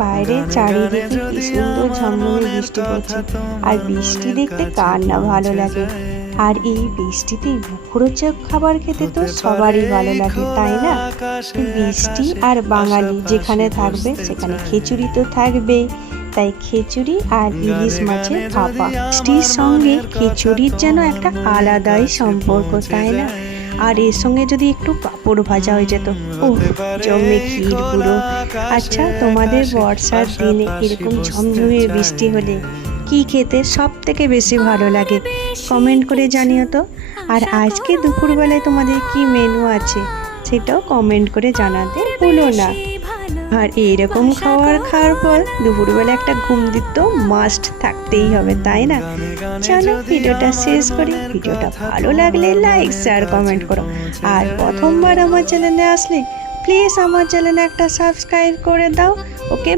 বাইরে চারিদিকে কি সুন্দর ঝমঝমে বৃষ্টি পড়ছে। আর বৃষ্টি দেখতে কার না ভালো লাগে। আর এই বৃষ্টিতে মুখরোচক খাবার খেতে তো সবারই ভালো লাগে, তাই না? বৃষ্টি আর বাঙালি যেখানে থাকবে সেখানে খিচুড়ি তো থাকবেই। তাই খিচুড়ি আর ইলিশ মাছের ভাপা, বৃষ্টির সঙ্গে খিচুড়ির যেন একটা আলাদাই সম্পর্ক, তাই না? আর এর সঙ্গে যদি একটু পাঁপড় ভাজা হয়ে যেত, ও জমে ক্ষীর পুরো। আচ্ছা, তোমাদের বর্ষার দিনে এরকম ঝমঝমে বৃষ্টি হলে কি খেতে সব থেকে বেশি ভালো লাগে কমেন্ট করে জানিও তো। আর আজকে দুপুরবেলায় তোমাদের কি মেনু আছে সেটাও কমেন্ট করে জানাতে ভুলো না। আর এইরকম খাওয়ার পর দুপুরবেলা একটা ঘুম দিতে মাস্ট থাকতেই হবে, তাই না? চলো ভিডিওটা শেষ করি। ভিডিওটা ভালো লাগলে লাইক শেয়ার কমেন্ট করো। আর প্রথমবার আমার চ্যানেলে আসলে প্লিজ আমার চ্যানেলে একটা সাবস্ক্রাইব করে দাও। ওকে।